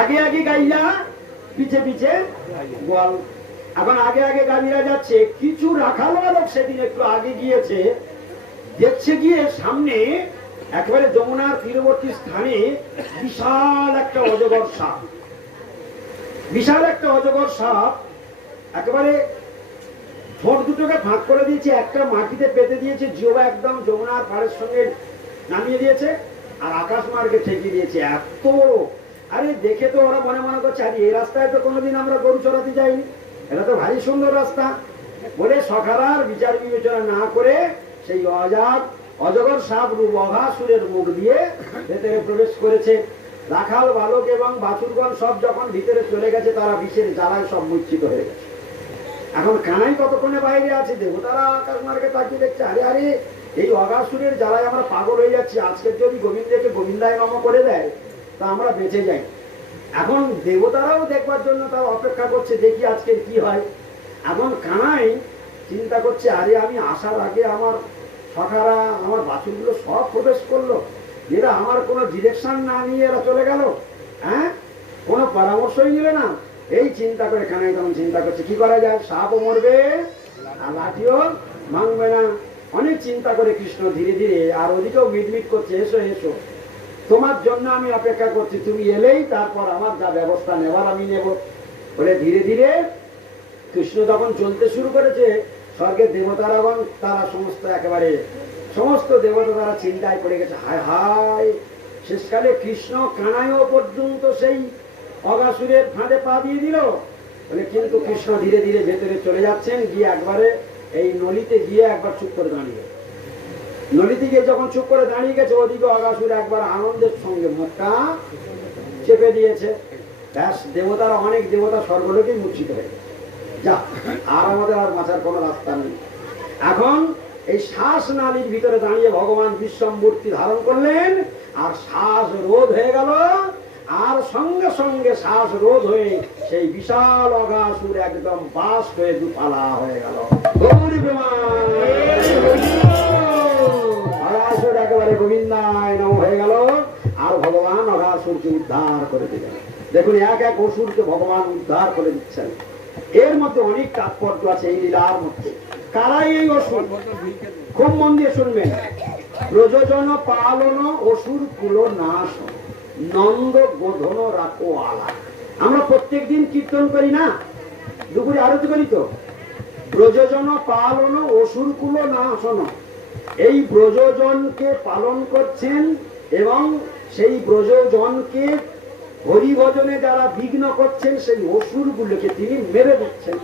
আগে আগে গাইলা পিছে পিছে বল এখন আগে আগে গাড়িরা যাচ্ছে, কিছু রাখাল বালক সেদিন একটু আগে গিয়েছে। দেখছে গিয়ে সামনে একেবারে যমুনার তীরবর্তী স্থানে বিশাল একটা অজগর সাপ। বিশাল একটা অজগর সাপ একেবারে ঠোঁট দুটোকে ফাঁক করে দিয়েছে, একটা মাটিতে পেতে দিয়েছে জিওবা একদম যমুনার পাড়ের সঙ্গে নামিয়ে দিয়েছে, আর আকাশ মার্গে ঠেকিয়ে দিয়েছে। এত আরে দেখে তো ওরা মনে মনে করছে, আরে এই রাস্তায় তো কোনোদিন আমরা গরু চড়াতে যাইনি। এটা তো ভারী সুন্দর রাস্তা। বলে সখারার বিচার বিবেচনা না করে সেই অজাত অজগর সাপ রূপ অঘাসুরের মুখ দিয়ে ভেতরে প্রবেশ করেছে। রাখাল, বালক এবং বাছুরগণ সব যখন ভিতরে চলে গেছে, তারা বিষের জ্বালায় সব মুচ্ছিত হয়ে গেছে। এখন কানাই কতক্ষণে বাইরে আছে? দেবতারা আকাশ মার্গে তাকিয়ে দেখছে, আরে আরে, এই অগাসুরের জ্বালায় আমরা পাগল হয়ে যাচ্ছি। আজকের যদি গোবিন্দকে গোবিন্দায় নম করে দেয় তা আমরা বেঁচে যাই। এখন দেবতারাও দেখবার জন্য তারা অপেক্ষা করছে, দেখি আজকে কি হয়। এখন কানাই চিন্তা করছে, আরে আমি আসার আগে আমার সখারা, আমার বাছুরগুলো সব প্রবেশ করল। এরা আমার কোনো ডিরেকশন না নিয়ে এরা চলে গেল। হ্যাঁ? কোনো পরামর্শই নিল না। এই চিন্তা করে কানাই তখন চিন্তা করছে, কি করা যায়? সাপও মরবে, আর লাঠিও ভাঙবে না। অনেক চিন্তা করে কৃষ্ণ ধীরে ধীরে, আর ওদিকেও মিটমিট করছে, এসো এসো। তোমার জন্য আমি অপেক্ষা করছি, তুমি এলেই তারপর আমার যা ব্যবস্থা নেবার আমি নেব। বলে ধীরে ধীরে কৃষ্ণ যখন চলতে শুরু করেছে, স্বর্গের দেবতারাগণ তারা সমস্ত একেবারে, সমস্ত দেবতা তারা চিন্তায় পড়ে গেছে, হায় হায়, শেষকালে কৃষ্ণ কানায়ও পর্যন্ত সেই অগাসুরের ফাঁদে পা দিয়ে দিল। বলে কিন্তু কৃষ্ণ ধীরে ধীরে ভেতরে চলে যাচ্ছেন, গিয়ে একবারে এই নলিতে গিয়ে একবার চুপ করে দাঁড়িয়ে। গিয়ে যখন চুপ করে দাঁড়িয়ে গেছে, ওদিকে অগাসুর একবার আনন্দের সঙ্গে মুখটা চেপে দিয়েছে। ব্যাস, দেবতারা অনেক দেবতা স্বর্গলোকেই মূর্ছিত হয়ে যা, আর আমাদের আর বাঁচার কোনো রাস্তা নেই। এখন এই শ্বাস নালীর ভিতরে দাঁড়িয়ে ভগবান বিশ্বম মূর্তি ধারণ করলেন, আর শ্বাস রোধ হয়ে গেল, আর সঙ্গে সঙ্গে শ্বাস রোধ হয়ে সেই বিশাল অগাসুর একদম বাস হয়ে দুপালা হয়ে গেল। গৌরী ভগবান উদ্ধার করে দিলেন। দেখুন, এক এক অসুরকে ভগবান উদ্ধার করে দিচ্ছেন। এর মধ্যে অনেক তাৎপর্য আছে এই লীলার মধ্যে। কারাই এই অসুর? খুব মন দিয়ে শুনবেন। প্রযোজন পালন অসুর কুল নাশ। নন্দ গোধন রাখো আলা। আমরা প্রত্যেক দিন কীর্তন করি না? দুপুরে আরতি করি তো? ব্রজজন পালন অসুর কুল নাশন এই ব্রজজনকে পালন করছেন এবং সেই ব্রজজনকে হরিভজনে যারা বিঘ্ন করছেন, সেই অসুরগুলোকে তিনি মেরে দিচ্ছেন।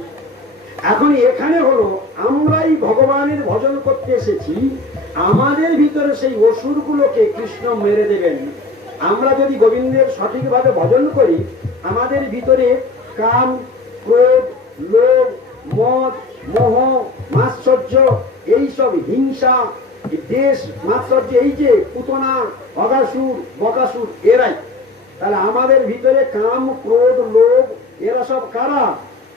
এখন এখানে হলো, আমরাই ভগবানের ভজন করতে এসেছি, আমাদের ভিতরে সেই অসুরগুলোকে কৃষ্ণ মেরে দেবেন। আমরা যদি গোবিন্দের সঠিকভাবে ভজন করি, আমাদের ভিতরে কাম, ক্রোধ, লোভ, মদ, মোহ, মাৎসর্য, এইসব হিংসা দেশ মাৎসর্য এই যে পুতনা অগাসুর বকাসুর, এরাই। তাহলে আমাদের ভিতরে কাম, ক্রোধ, লোভ, এরা সব কারা?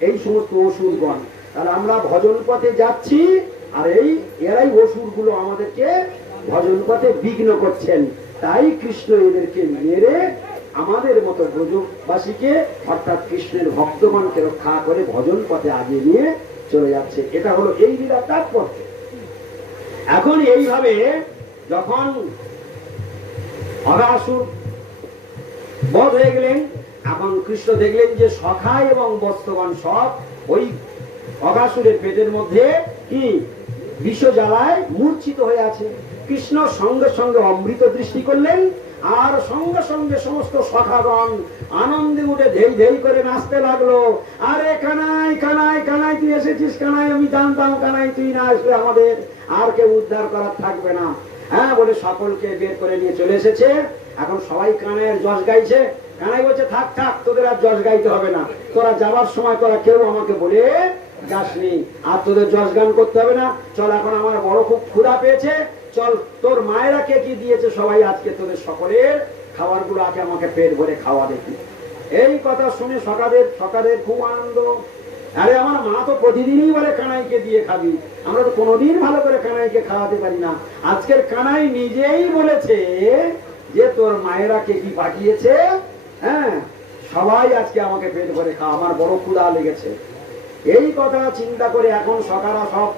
এই সমস্ত অসুরগণ। তাহলে আমরা ভজন পথে যাচ্ছি, আর এই এরাই অসুরগুলো আমাদেরকে ভজন পথে বিঘ্ন করছেন। তাই কৃষ্ণ এদেরকে মেরে আমাদের মতো ব্রজবাসীকে, অর্থাৎ কৃষ্ণের ভক্তগণকে রক্ষা করে ভজন পথে আগিয়ে নিয়ে চলে যাচ্ছে। এটা হলো এই লীলার তাৎপর্য। এখন এইভাবে যখন অগাসুর বধ হয়ে গেলেন, এখন কৃষ্ণ দেখলেন যে সখা এবং বস্ত্রগণ সব ওই অগাসুরের পেটের মধ্যে কি বিশ্ব জ্বালায় মূর্ছিত হয়ে আছে। কৃষ্ণ সঙ্গে সঙ্গে অমৃত দৃষ্টি করলেন আর সঙ্গে সঙ্গে সমস্ত সখাগণ আনন্দে উঠে ধেই ধেই করে নাচতে লাগল। আরে কানাই কানাই কানাই, তুই এসেছিস কানাই, আমি জানতাম কানাই, তুই না আসলে আমাদের আর কেউ উদ্ধার করার থাকবে না। হ্যাঁ বলে সকলকে বের করে নিয়ে চলে এসেছে। এখন সবাই কানাইয়ের যশ গাইছে। কানাই বলছে, থাক থাক, তোদের আর যশ গাইতে হবে না। তোরা যাবার সময় তোরা কেউ আমাকে বলে যাসনি। আর তোদের যশ গান করতে হবে না। চল, এখন আমার বড় খুব ক্ষুধা পেয়েছে। চল, তোর মায়েরা কে কি দিয়েছে? সবাই আজকে তোদের সকলের খাবারগুলো আগে আমাকে পেট ভরে খাওয়া দেখি। এই কথা শুনে সকালের সকালের খুব আনন্দ। আরে আমার মা তো প্রতিদিনই বলে কানাইকে দিয়ে খাবি। আমরা তো কোনোদিন ভালো করে কানাইকে খাওয়াতে পারি না। আজকের কানাই নিজেই বলেছে যে তোর মায়েরা কে কি পাঠিয়েছে? হ্যাঁ সবাই আজকে আমাকে পেট ভরে খা আমার বড় ক্ষুধা লেগেছে। এই কথা চিন্তা করে এখন সকারা সব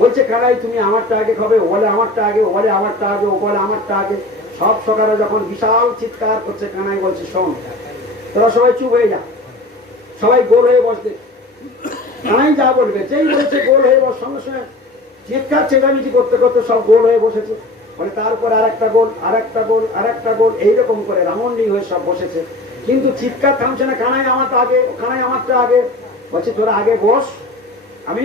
বলছে কানাই তুমি আমারটা আগে খাবে বলে, আমারটা আগে বলে, আমারটা আগে, ও বলে, আমারটা আগে। সব সকালে যখন বিশাল চিৎকার করছে, কানাই বলছে, শোন, তোরা সবাই চুপ হয়ে যা। সবাই গোল হয়ে বসবে কানাই যা বলবে, যেই বলছে গোল হয়ে বস, সঙ্গে সঙ্গে চিৎকার, চেঁচামেচি করতে করতে সব গোল হয়ে বসেছে। বলে তারপর আর একটা গোল আর একটা গোল আর একটা গোল, এইরকম করে রামন্ডি হয়ে সব বসেছে। কিন্তু চিৎকার থামছে না, কানাই, আমারটা আগে, কানাই, আমারটা আগে। বলছে, তোরা আগে বস, আমি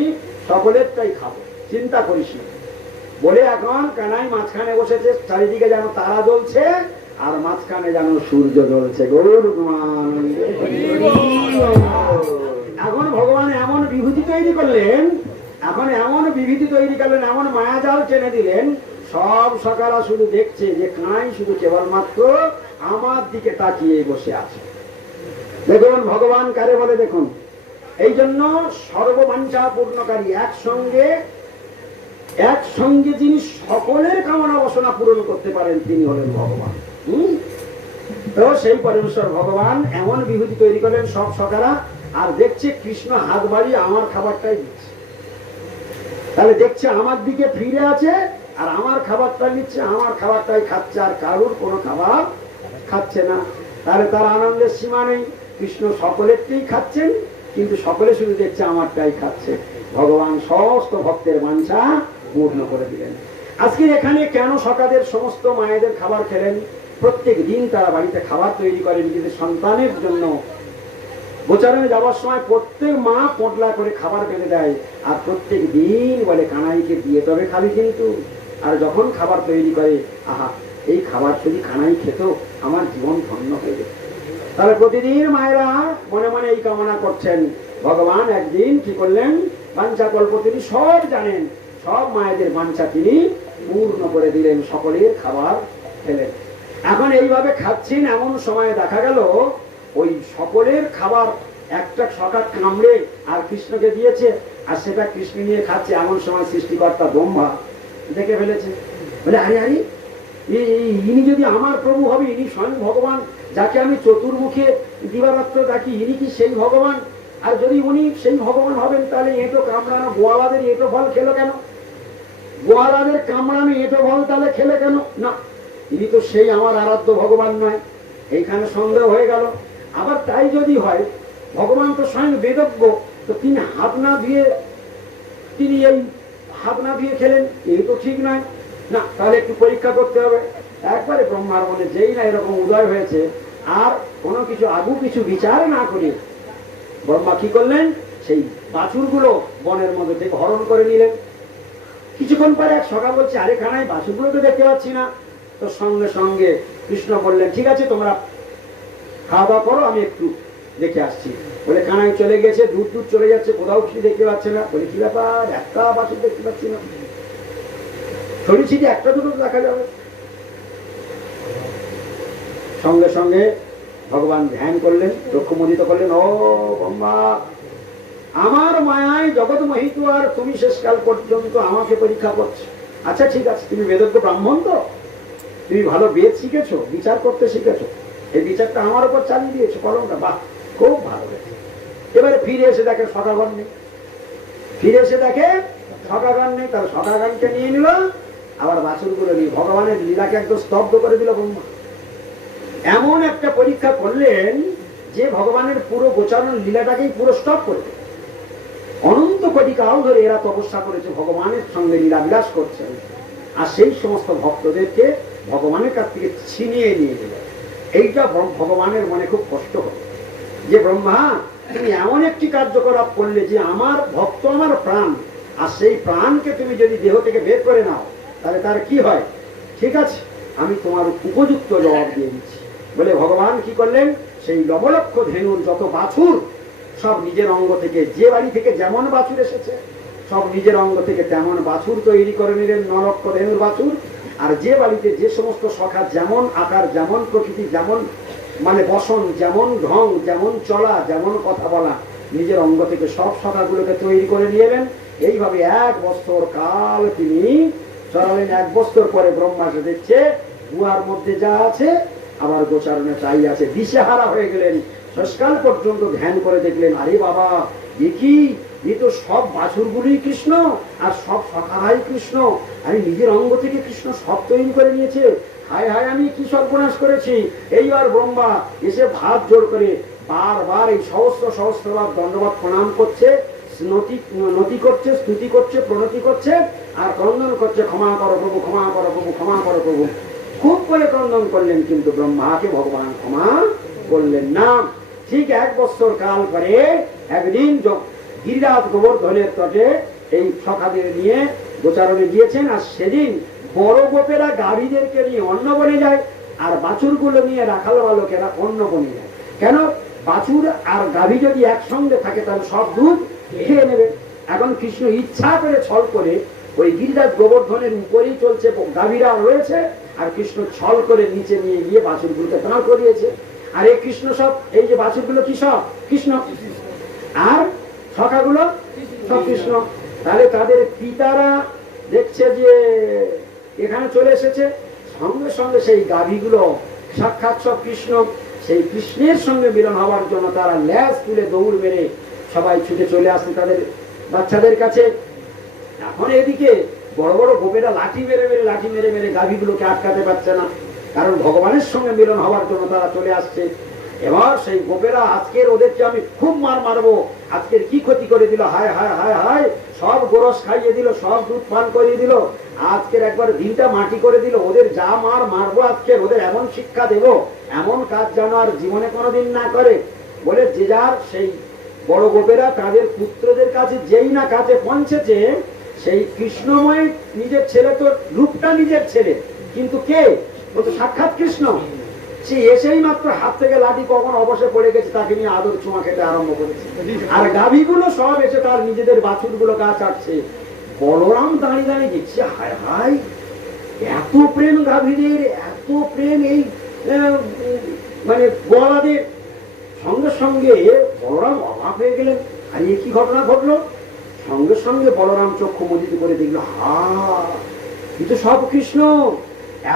সকলেরটাই খাব। চিন্তা করিস বলে এখন কানাই মাঝখানে বসেছে, চারিদিকে যেন তারা জ্বলছে আর মাঝখানে যেন সূর্য জ্বলছে। গোমানন্দে এখন ভগবান এমন বিভূতি তৈরি করলেন, এখন এমন বিভূতি তৈরি করলেন, এমন মায়াজাল টেনে দিলেন, সব সকালা শুধু দেখছে যে কানাই শুধু কেবলমাত্র আমার দিকে তাকিয়ে বসে আছে। দেখুন, ভগবান কারে বলে দেখুন? এই জন্য সর্ববাঞ্ছা পূর্ণকারী একসঙ্গে একসঙ্গে যিনি সকলের কামনা বাসনা পূরণ করতে পারেন, তিনি হলেন ভগবান? তো সেই পরমেশ্বর ভগবান এমন বিভূতি তৈরি করলেন সব সকারা, আর দেখছে কৃষ্ণ হাত বাড়িয়ে আমার খাবারটাই দিচ্ছে। তাহলে দেখছে আমার দিকে ফিরে আছে, আর আমার খাবারটা নিচ্ছে, আমার খাবারটাই খাচ্ছে, আর কারুর কোনো খাবার খাচ্ছে না। তাহলে তার আনন্দের সীমা নেই। কৃষ্ণ সকলেরটাই খাচ্ছেন, কিন্তু সকলে শুধু দেখছে আমারটাই খাচ্ছে। ভগবান সমস্ত ভক্তের বাঞ্ছা পূর্ণ করে দিলেন। আজকে এখানে কেন সকালের সমস্ত মায়েদের খাবার খেলেন? প্রত্যেক দিন তারা বাড়িতে খাবার তৈরি করে নিজেদের সন্তানের জন্য। গোচারণে যাওয়ার সময় প্রত্যেক মা পোটলা করে খাবার বেঁধে দেয় আর প্রত্যেক দিন বলে, কানাইকে দিয়ে তবে খাবি কিন্তু। আর যখন খাবার তৈরি করে, আহা, এই খাবার যদি কানাই খেত, আমার জীবন ধন্য হয়ে যেত। তাহলে প্রতিদিন মায়েরা মনে মনে এই কামনা করছেন। ভগবান একদিন কি করলেন? বাঞ্ছা কল্প তিনি সব জানেন। সব মায়েদের বাঞ্ছা তিনি পূর্ণ করে দিলেন সকলের খাবার খেলেন এখন এইভাবে খাচ্ছেন, এমন সময় দেখা গেল, ওই সকলের খাবার একটা সকাল কামড়ে আর কৃষ্ণকে দিয়েছে, আর সেটা কৃষ্ণ নিয়ে খাচ্ছে, এমন সময় সৃষ্টিকর্তা ব্রহ্মা দেখে ফেলেছে। বলে, আরে আরে ইনি যদি আমার প্রভু হবে, ইনি স্বয়ং ভগবান, যাকে আমি চতুর্মুখে দিবারাত্র ডাকি, ইনি কি সেই ভগবান? আর যদি উনি সেই ভগবান হবেন, তাহলে এঁটো কামড়ানো গোয়ালাদের এঁটো ফল খেলো কেন? গোয়ালাদের কামড়ানো এঁটো ফল তাহলে খেলে কেন? না, ইনি তো সেই আমার আরাধ্য ভগবান নয়। এইখানে সন্দেহ হয়ে গেল। আবার তাই যদি হয়, ভগবান তো স্বয়ং বেদজ্ঞ, তো তিনি হাত না দিয়ে, তিনি এই হাত না দিয়ে খেলেন এই তো ঠিক নয়। না, তাহলে একটু পরীক্ষা করতে হবে। একবারে ব্রহ্মার মনে যেই না এরকম উদয় হয়েছে, আর কোনো কিছু আগু কিছু বিচার না করে, ব্রহ্মা কি করলেন? সেই বাছুরগুলো বনের মধ্যে থেকে হরণ করে নিলেন। কিছুক্ষণ পরে এক সকাল বলছে আরে খানায় বাছুরগুলো তো দেখতে পাচ্ছি না। তো সঙ্গে সঙ্গে কৃষ্ণ বললেন, ঠিক আছে, তোমরা খাওয়া দাওয়া করো, আমি একটু দেখে আসছি। বলে কানাই চলে গেছে, দূর দূর চলে যাচ্ছে, কোথাও কিছু দেখতে পাচ্ছে না। বলে, কি ব্যাপার? একটা বাছুর দেখতে পাচ্ছি না। ছড়ি ছিটি একটা দুটো দেখা যাবে। সঙ্গে সঙ্গে ভগবান ধ্যান করলেন লক্ষ্যমোদিত করলেন, ও ব্রহ্মা আমার মায়ায় জগৎ মহিত আর তুমি শেষকাল পর্যন্ত আমাকে পরীক্ষা করছ। আচ্ছা ঠিক আছে, তুমি বেদজ্ঞ ব্রাহ্মণ তো? তুমি ভালো বেদ শিখেছো, বিচার করতে শিখেছো। এই বিচারটা আমার উপর চালিয়ে দিয়েছ, কলমটা, বাহ, খুব ভালো হয়েছে। এবারে ফিরে এসে দেখে সকাগণ নেই। ফিরে এসে দেখে সকাগান নেই, তার সকাগানকে নিয়ে নিল, আবার বাছুরগুলো নিয়ে ভগবানের লীলাকে একদম স্তব্ধ করে দিল ব্রহ্মা। এমন একটা পরীক্ষা করলেন যে ভগবানের পুরো গোচারণ লীলাটাকেই পুরো স্টপ করে দিল। অনন্ত কোটি কাল ধরে এরা তপস্যা করেছে, ভগবানের সঙ্গে লীলাবিলাস করছে। আর সেই সমস্ত ভক্তদেরকে ভগবানের কাছ থেকে ছিনিয়ে নিয়ে গেল। এইটা ভগবানের মনে খুব কষ্ট হল যে ব্রহ্মা, তুমি এমন একটি কার্যকলাপ করলে যে আমার ভক্ত আমার প্রাণ, আর সেই প্রাণকে তুমি যদি দেহ থেকে বের করে নাও, তাহলে তার কি হয়? ঠিক আছে, আমি তোমার উপযুক্ত জবাব দিয়ে দিচ্ছি। বলে ভগবান কি করলেন? সেই লবলক্ষ ধেনুর যত বাছুর সব নিজের অঙ্গ থেকে, যে বাড়ি থেকে যেমন বাছুর এসেছে, সব নিজের অঙ্গ থেকে তেমন বাছুর তৈরি করে নিলেন নলক্ষ ধেনুর বাছুর। আর যে বাড়িতে যে সমস্ত সখা যেমন আকার, যেমন প্রকৃতি, যেমন মানে বসন, যেমন ঢং, যেমন চলা, যেমন কথা বলা, নিজের অঙ্গ থেকে সব সখাগুলোকে তৈরি করে নিয়ে এলেন। এইভাবে এক বছর কাল তিনি চড়ালেন। এক বছর পরে ব্রহ্মাসে দেখছে, গুহার মধ্যে যা আছে, আবার গোচারণে তাই আছে। দিশেহারা হয়ে গেলেন। শেষকাল পর্যন্ত ধ্যান করে দেখলেন, আরে বাবা, দেখি এ তো সব বাছুরগুলোই কৃষ্ণ আর সব সখাই কৃষ্ণ। আরে নিজের অঙ্গ থেকে কৃষ্ণ সব তৈরি করে নিয়েছে। হায় হায়, আমি কি সর্বনাশ করেছি। এইবার ব্রহ্মা এসে ভাত জোর করে বারবার এই সহস্র সহস্রবার দণ্ডবাদ প্রণাম করছে নতি নতি করছে, স্তুতি করছে, প্রণতি করছে আর ক্রন্দন করছে, ক্ষমা করো প্রভু, ক্ষমা করো প্রভু, ক্ষমা করো প্রভু। খুব করে ক্রন্দন করলেন কিন্তু ব্রহ্মাকে ভগবান ক্ষমা করলেন না। ঠিক এক বছর কাল পরে একদিন গিরিরাজ গোবর্ধনের তটে এই সখাদের নিয়ে গোচারণে গিয়েছেন, আর সেদিন বড় গোপেরা গাভীদেরকে নিয়ে অন্ন বনে যায়, আর বাছুরগুলো নিয়ে রাখাল বালকেরা অন্য বনে যায়। কেন? বাছুর আর গাভী যদি একসঙ্গে থাকে, তাহলে সব দুধ খেয়ে নেবে। এখন কৃষ্ণ ইচ্ছা করে ছল করে ওই গিরিরাজ গোবর্ধনের উপরেই চলছে, গাভীরা রয়েছে, আর কৃষ্ণ ছল করে নিচে নিয়ে গিয়ে বাছুরগুলোকে দাঁড় করিয়েছে। আর এই কৃষ্ণ সব, এই যে বাছুরগুলো কি সব? কৃষ্ণ। আর সখাগুলো? সব কৃষ্ণ। তাহলে তাদের পিতারা দেখছে যে এখানে চলে এসেছে, সঙ্গে সঙ্গে সেই গাভীগুলো সাক্ষাৎ সব কৃষ্ণ। সেই কৃষ্ণের সঙ্গে মিলন হওয়ার জন্য তারা ল্যাস তুলে দৌড় মেরে সবাই ছুটে চলে আসছে তাদের বাচ্চাদের কাছে। এখন এদিকে বড় বড় গোপেরা লাঠি মেরে মেরে, লাঠি মেরে মেরে গাভীগুলোকে আটকাতে পারছে না। কারণ ভগবানের সঙ্গে মিলন হওয়ার জন্য তারা চলে আসছে। এবার সেই গোপেরা, আজকের ওদেরকে আমি খুব মার মারবো। আজকের কি ক্ষতি করে দিল? হায় হায় হায় হায়, সব গোরস খাইয়ে দিল, সব দুধ পান করিয়ে দিল। আজকের একবার দিনটা মাটি করে দিল। ওদের যা মার মারবো আজকে ওদের এমন শিক্ষা দেব, এমন কাজ যেন আর জীবনে কোনোদিন না করে। বলে যে যার, সেই বড় গোপেরা তাদের পুত্রদের কাছে যেই না কাছে পৌঁছেছে, সেই কৃষ্ণময় নিজের ছেলে তো, রূপটা নিজের ছেলে। কিন্তু কে? সাক্ষাৎ কৃষ্ণ। সে এসেই মাত্র হাত থেকে লাঠি কখন অবশ্যই পড়ে গেছে, তাকে নিয়ে আদর ছোঁয়া খেতে আরম্ভ করেছে। আর গাভীগুলো সব এসে তার নিজেদের বাছুরগুলো গা চাটছে বলরাম দাঁড়িয়ে দাঁড়িয়ে দেখছে, হায় হায়, এত প্রেম গাভীদের, এত প্রেম এই মানে গোয়ালাদের। সঙ্গে সঙ্গে বলরাম অভাব হয়ে গেলেন, আর কি ঘটনা ঘটলো? সঙ্গে সঙ্গে বলরাম চক্ষু মজিত করে দেখল, হা কিন্তু সব কৃষ্ণ।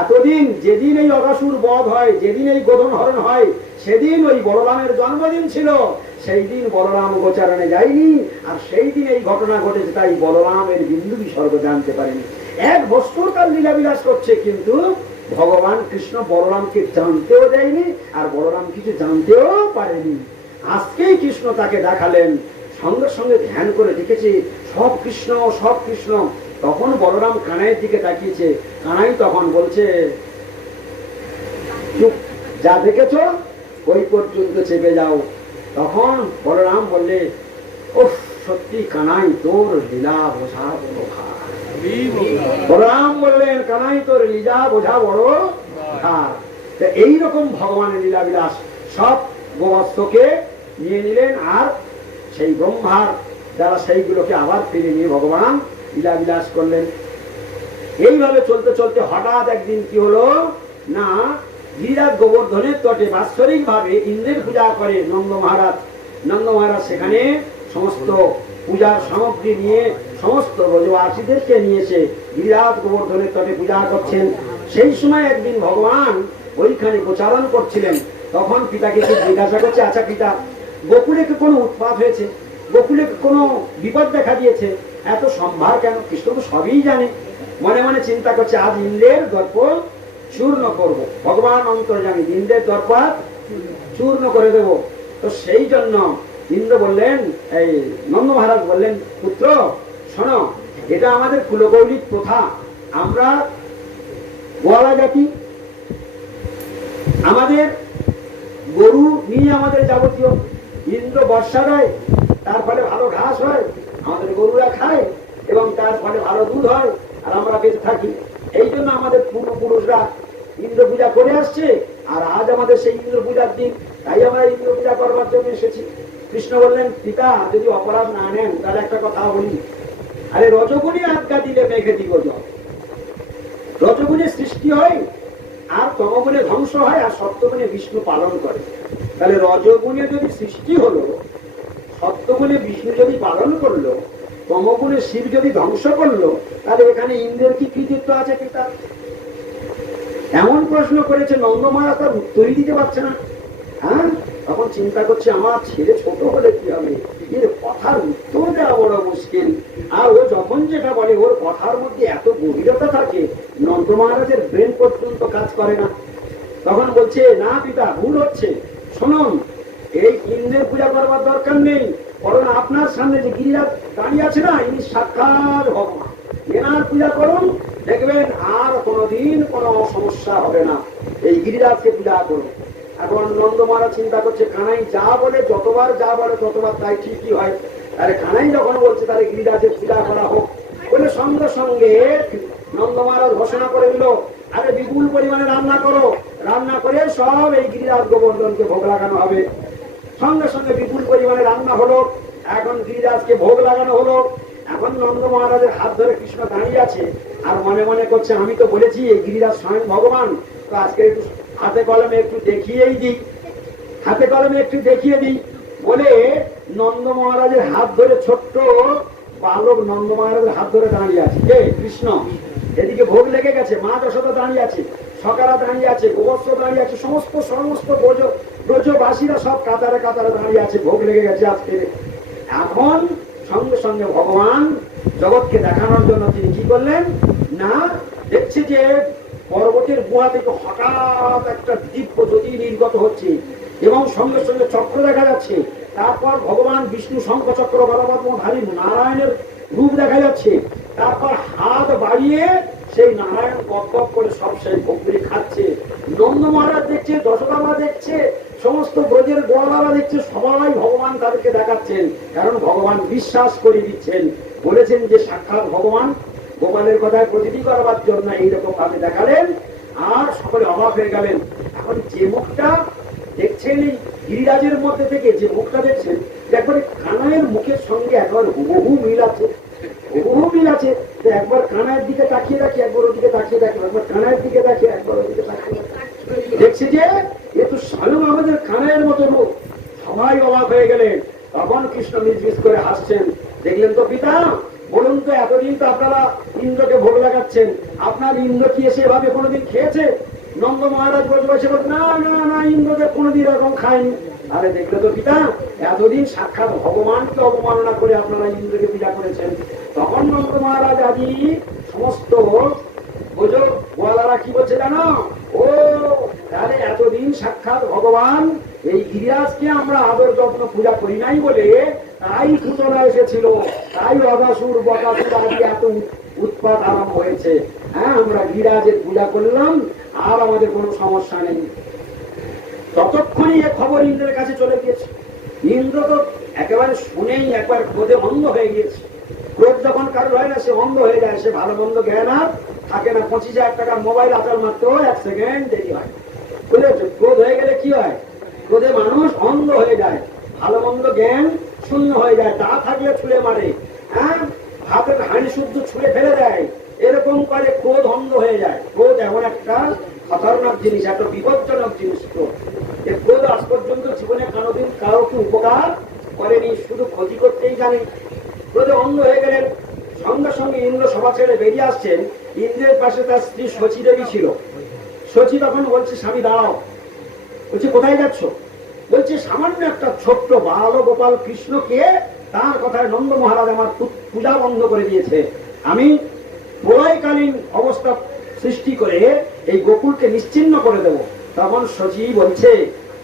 এতদিন যেদিন এই অগাসুর বধ হয়, যেদিন এই গোধন হরণ হয়, সেদিন ওই বলরামের জন্মদিন ছিল। সেই দিন বলরাম গোচারণে যায়নি, আর সেই দিন এই ঘটনা ঘটেছে, তাই বলরামের বিন্দু বিসর্গ জানতে পারেনি। এক বছর তার লীলা বিলাস করছে, কিন্তু ভগবান কৃষ্ণ বলরামকে জানতেও দেয়নি, আর বলরাম কিছু জানতেও পারেনি। আজকেই কৃষ্ণ তাকে দেখালেন, সঙ্গে সঙ্গে ধ্যান করে দেখেছি, সব কৃষ্ণ সব কৃষ্ণ তখন বলরাম কানাইয়ের দিকে তাকিয়েছে। কানাই তখন বলছে, চুপ, যা দেখেছ, ওই পর্যন্ত চেপে যাও। তখন বলরাম বললে ও সত্যি কানাই তোর লীলা বোঝা বড় বলরাম বললেন, কানাই তোর লীলা বোঝা বড় ভার। এইরকম ভগবানের লীলা বিলাস সব গোবৎসকে নিয়ে নিলেন, আর সেই ব্রহ্মার যারা সেইগুলোকে আবার ফিরে নিয়ে ভগবান বিলাস করলেন। এইভাবে চলতে চলতে হঠাৎ একদিন কি হলো? না গিরিরাজ গোবর্ধনের তটে বাৎসরিক ভাবে ইন্দ্রের পূজা করে নন্দ মহারাজ। নন্দ মহারাজ সেখানে সমস্ত পূজার সামগ্রী নিয়ে, সমস্ত ব্রজবাসীদেরকে নিয়েছে গিরিরাজ গোবর্ধনের তটে পূজা করছেন। সেই সময় একদিন ভগবান ওইখানে প্রচারণ করছিলেন। তখন পিতাকে খুব জিজ্ঞাসা করছে আচ্ছা পিতা, গোকুলে কি কোনো উৎপাত হয়েছে? গোকুলে কোনো বিপদ দেখা দিয়েছে? এত সম্ভার কেন? কৃষ্ণ তো সবই জানে। মনে মনে চিন্তা করছে, আজ ইন্দ্রের দর্প চূর্ণ করব। ভগবান অন্তর্জামী ইন্দ্রের দর্পাত চূর্ণ করে দেব। তো সেই জন্য ইন্দ্র বললেন, এই নন্দ মহারাজ বললেন, পুত্র, শোনো, এটা আমাদের কুলকৌলিক প্রথা। আমরা গোয়ালা জাতি। আমাদের গরু নিয়ে আমাদের যাবতীয়। ইন্দ্র বর্ষা দেয় তার ফলে ভালো ঘাস হয়। আমাদের গরুরা খায় এবং তার ফলে ভালো দুধ হয় আর আমরা বেঁচে থাকি। এই জন্য আমাদের পূর্বপুরুষরা ইন্দ্র পূজা করে আসছে আর আজ আমাদের সেই ইন্দ্র পূজার দিন। তাই আমরা ইন্দ্র পূজা করবার জন্য এসেছি। কৃষ্ণ বললেন, পিতা, যদি অপরাধ না নেন, তাহলে একটা কথা বলি। আরে রজগুণী আজ্ঞা দিলে মেঘে দিব রজগুণে সৃষ্টি হয় আর তমগুণে ধ্বংস হয় আর সত্যগুণে বিষ্ণু পালন করে। তাহলে রজগুণে যদি সৃষ্টি হলো সত্যগুণে বিষ্ণু যদি পালন করল, তমগুণে শিব যদি ধ্বংস করল, তাহলে এখানে ইন্দ্রের কি কৃতিত্ব আছে পিতা? এমন প্রশ্ন করেছে নন্দমায়া, তার উত্তরই দিতে পারছে না। হ্যাঁ? তখন চিন্তা করছে, আমার ছেলে ছোট হলে কি হবে? এর কথার উত্তর দেওয়া বড় মুশকিল। আর ও যখন যেটা বলে, ওর কথার মধ্যে এত গভীরতা থাকে নন্দ মহারাজের ব্রেন পর্যন্ত কাজ করে না। তখন বলছে, না পিতা, ভুল হচ্ছে। শুনুন এই ইন্দ্রের পূজা করবার দরকার নেই, বরং আপনার সামনে যে গিরিরাজ দাঁড়িয়ে আছে না, ইনি সাক্ষাৎ ভগবান এনার পূজা করুন, দেখবেন আর কোনোদিন কোনো সমস্যা হবে না। এই গিরিরাজকে পূজা করুন। এখন নন্দ মহারাজ চিন্তা করছে, কানাই যা বলে, যতবার যা বলে, ততবার তাই ঠিকই হয়। আরে কানাই যখন বলছে, তাহলে গিরিরাজের পূজা করা হোক। বলে সঙ্গে সঙ্গে নন্দ মহারাজ ঘোষণা করে দিল, আরে বিপুল পরিমাণে রান্না করো। রান্না করে সব এই গিরিরাজ গোবর্ধনকে ভোগ লাগানো হবে। সঙ্গে সঙ্গে বিপুল পরিমাণে রান্না হলো। এখন গিরিরাজকে ভোগ লাগানো হলো। এখন নন্দ মহারাজের হাত ধরে কৃষ্ণ দাঁড়িয়ে আছে। আর মনে মনে করছে, আমি তো বলেছি গিরিরাজ স্বয়ং ভগবান। তো আজকে একটু হাতে কলমে একটু দেখিয়েই দিই। হাতে কলমে একটু দেখিয়ে দিই। বলে নন্দ মহারাজের হাত ধরে ছোট্ট বালক নন্দ মহারাজের হাত ধরে দাঁড়িয়ে আছে। কে? কৃষ্ণ। এদিকে ভোগ লেগে গেছে, মা যশোদা দাঁড়িয়ে আছে। সকারা দাঁড়িয়ে আছে গোবস্ত্র দাঁড়িয়ে আছে, সমস্ত সমস্ত ব্রজ, ব্রজবাসীরা সব কাতারে কাতারে দাঁড়িয়ে আছে, ভোগ লেগে গেছে আজকে। এখন সঙ্গে সঙ্গে ভগবান জগৎকে দেখানোর জন্য তিনি কি করলেন? না, দেখছে যে পর্বতের গুহা থেকে হঠাৎ একটা দিব্য জ্যোতি নির্গত হচ্ছে এবং সঙ্গে সঙ্গে চক্র দেখা যাচ্ছে। তারপর ভগবান বিষ্ণু শঙ্খ চক্র বলবদ্ম ধারী নারায়ণের রূপ দেখা যাচ্ছে। তারপর হাত বাড়িয়ে সেই নারায়ণ গপ করে সব সেই ভোগগুলি খাচ্ছে। নন্দ মহারাজ দেখছে দশদামা দেখছে, সমস্ত ব্রজের গোয়ালারা দেখছে, সবাই ভগবান তাদেরকে দেখাচ্ছেন। কারণ ভগবান বিশ্বাস করে দিচ্ছেন। বলেছেন যে, সাক্ষাৎ ভগবান গোপালের কথায় প্রতিটি করবার জন্য এইরকম ভাবে দেখালেন আর সকলে অবাক হয়ে গেলেন। এখন যে মুখটা দেখছেন এই গিরিরাজের মধ্যে থেকে, যে মুখটা দেখছেন একবারে কানায়ের মুখের সঙ্গে একবার হুবহু মিল আছে। হুবহু মিল আছে। তো একবার কানায়ের দিকে তাকিয়ে দেখছি যে এ তো স্বয়ং আমাদের কানাইয়ের মতো রূপ। সবাই অবাক হয়ে গেলেন। তখন কৃষ্ণ নিজ করে হাসছেন। দেখলেন তো পিতা বলুন তো এতদিন তো আপনারা ইন্দ্রকে ভোগ লাগাচ্ছেন। আপনার ইন্দ্র কি এসে এভাবে কোনোদিন খেয়েছে? নন্দ মহারাজ বসে বসে বলছে, না না না ইন্দ্রকে কোনোদিন এরকম খায়নি। আরে দেখলে তো পিতা এতদিন সাক্ষাৎ ভগবানকে অবমাননা করে আপনারা ইন্দ্রকে পূজা করেছেন। তখন নন্দ মহারাজ আদি সমস্ত বোঝো গোয়ালারা কি বলছে জানো ও তাহলে এতদিন সাক্ষাৎ ভগবান এই গিরিরাজকে আমরা আদর যত্ন পূজা নাই বলে তাই সূচনা এসেছিল, তাই অদাসুর বকাসুর আদি এত উৎ- উৎপাত আরম্ভ হয়েছে। হ্যাঁ আমরা গিরিরাজের পূজা করলাম, আর আমাদের কোনো সমস্যা নেই। ততক্ষণই এ খবর ইন্দ্রের কাছে চলে গিয়েছে। ইন্দ্র তো একেবারে শুনেই একবার ক্রোধে অন্ধ হয়ে গিয়েছে। ক্রোধ যখন কারও হয় না, সে অন্ধ হয়ে যায়, সে ভালো মন্দ জ্ঞান আর থাকে না। পঁচিশ হাজার টাকার মোবাইল আসার মাত্র এক সেকেন্ড দেরি হয়। বুঝেছ ক্রোধ হয়ে গেলে কি হয়? ক্রোধে মানুষ অন্ধ হয়ে যায়। ভালো মন্দ জ্ঞান শূন্য হয়ে যায়, তা থাকলে ছুঁড়ে মারে। হ্যাঁ? হাতের হাঁড়ি শুদ্ধ ছুঁড়ে ফেলে দেয়। এরকম করে ক্রোধ অন্ধ হয়ে যায়। ক্রোধ এমন একটা খতরনাক জিনিস, একটা বিপজ্জনক জিনিস ক্রোধ এই ক্রোধ আজ পর্যন্ত জীবনে কোনোদিন কারোকে উপকার করেনি, শুধু ক্ষতি করতেই জানে। ক্রোধে অন্ধ হয়ে গেলেন। সঙ্গে সঙ্গে ইন্দ্র সভা ছেড়ে বেরিয়ে আসছেন। ইন্দ্রের পাশে তার স্ত্রী শচী দেবী ছিল। শচী তখন বলছে, স্বামী, দাঁড়াও। বলছে, কোথায় যাচ্ছ? বলছে, সামান্য একটা ছোট্ট বাল গোপাল কৃষ্ণকে তার কথায় নন্দ মহারাজ আমার পূজা বন্ধ করে দিয়েছে। আমি প্রলয়কালীন অবস্থা সৃষ্টি করে এই গোকুলকে নিশ্চিন্ন করে দেব। তখন শচী বলছে,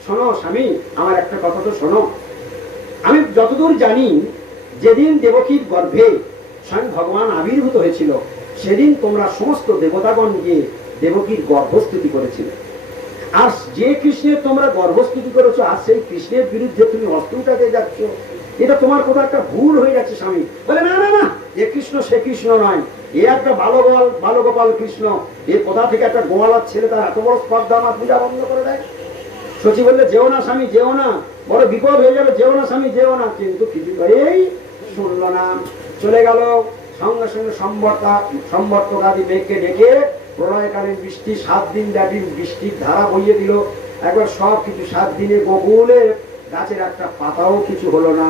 শোনো স্বামী, আমার একটা কথা তো শোনো। আমি যতদূর জানি, যেদিন দেবকীর গর্ভে স্বয়ং ভগবান আবির্ভূত হয়েছিল, সেদিন তোমরা সমস্ত দেবতাগণ গিয়ে দেবকীর গর্ভস্তুতি করেছিলে। আর যে কৃষ্ণের তোমরা গর্ভস্তুতি করেছ, আর সেই কৃষ্ণের বিরুদ্ধে তুমি অস্ত্র উঠাতে যাচ্ছ এটা তোমার কোথাও একটা ভুল হয়ে যাচ্ছে, স্বামী। বলে, না না না, এ কৃষ্ণ সে কৃষ্ণ নয়। এ একটা ভালো বালগোপাল কৃষ্ণ। এ কোথা থেকে একটা গোয়ালার ছেলে তার এত বড় স্পর্ধা আমার পূজা বন্ধ করে দেয়? শচী বললে, যেও না, স্বামী, যেও না। বড় বিপদ হয়ে যাবে, যেও না, স্বামী, যেও না। কিন্তু কিছু এই শুনলো না। চলে গেল, সঙ্গে সঙ্গে সম্বর্তা সম্বর্তক আদি মেঘকে ডেকে প্রলয়কালীন বৃষ্টি, সাত দিন ব্যাপী বৃষ্টির ধারা বইয়ে দিল। একবার সব কিছু সাত দিনে গোকুলে গাছের একটা পাতাও কিছু হলো না।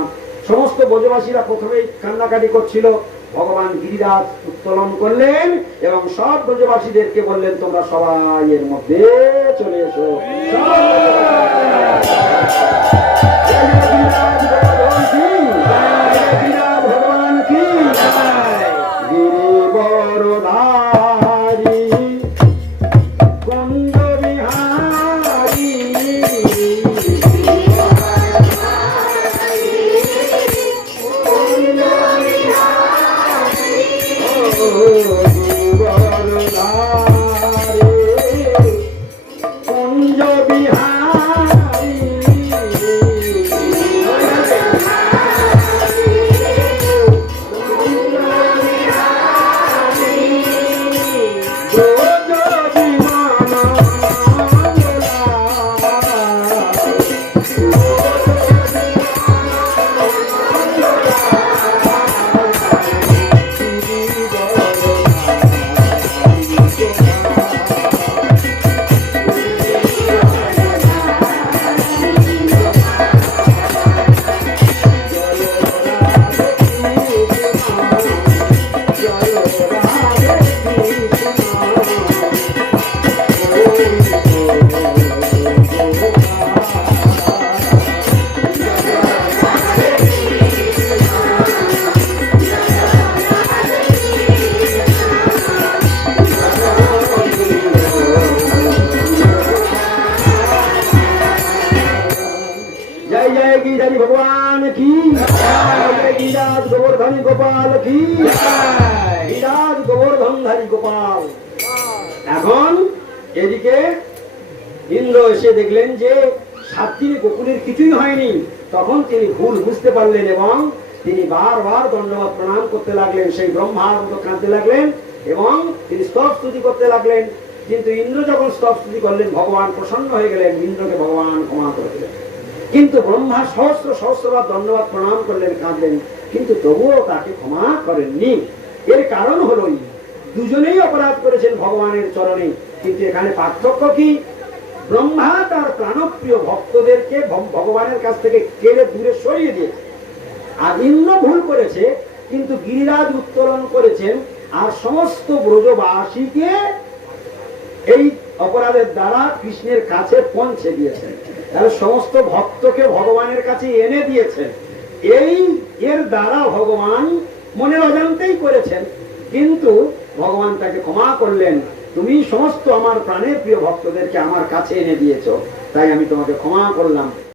সমস্ত ব্রজবাসীরা প্রথমেই কান্নাকাটি করছিল। ভগবান গিরিরাজ উত্তোলন করলেন এবং সব ব্রজবাসীদেরকে বললেন, তোমরা সবাই এর মধ্যে চলে এসো। গোপাল এখন এদিকে ইন্দ্র এসে দেখলেন যে সাত দিনে গোকুলের কিছুই হয়নি। তখন তিনি ভুল বুঝতে পারলেন এবং তিনি বারবার দণ্ডবাদ প্রণাম করতে লাগলেন, সেই ব্রহ্মার মতো কাঁদতে লাগলেন এবং তিনি স্তব স্তুতি করতে লাগলেন। কিন্তু ইন্দ্র যখন স্তব স্তুতি করলেন, ভগবান প্রসন্ন হয়ে গেলেন, ইন্দ্রকে ভগবান ক্ষমা করে দিলেন। কিন্তু ব্রহ্মা সহস্র সহস্রবার ধন্যবাদ প্রণাম করলেন, কাঁদলেন, কিন্তু তবুও তাকে ক্ষমা করেননি। এর কারণ হলো দুজনেই অপরাধ করেছেন ভগবানের চরণে। কিন্তু এখানে পার্থক্য কি? ব্রহ্মা তার প্রাণপ্রিয় ভক্তদেরকে ভগবানের কাছ থেকে কেড়ে দূরে সরিয়ে দিয়েছে। আর ইন্দ্র ভুল করেছে, কিন্তু গিরিরাজ উত্তোলন করেছেন, আর সমস্ত ব্রজবাসীকে এই অপরাধের দ্বারা কৃষ্ণের কাছে পৌঁছে দিয়েছেন। তাহলে সমস্ত ভক্তকে ভগবানের কাছে এনে দিয়েছেন। এই এর দ্বারা ভগবান মনের অজান্তেই করেছেন। কিন্তু ভগবান তাকে ক্ষমা করলেন। তুমি সমস্ত আমার প্রাণের প্রিয় ভক্তদেরকে আমার কাছে এনে দিয়েছ, তাই আমি তোমাকে ক্ষমা করলাম।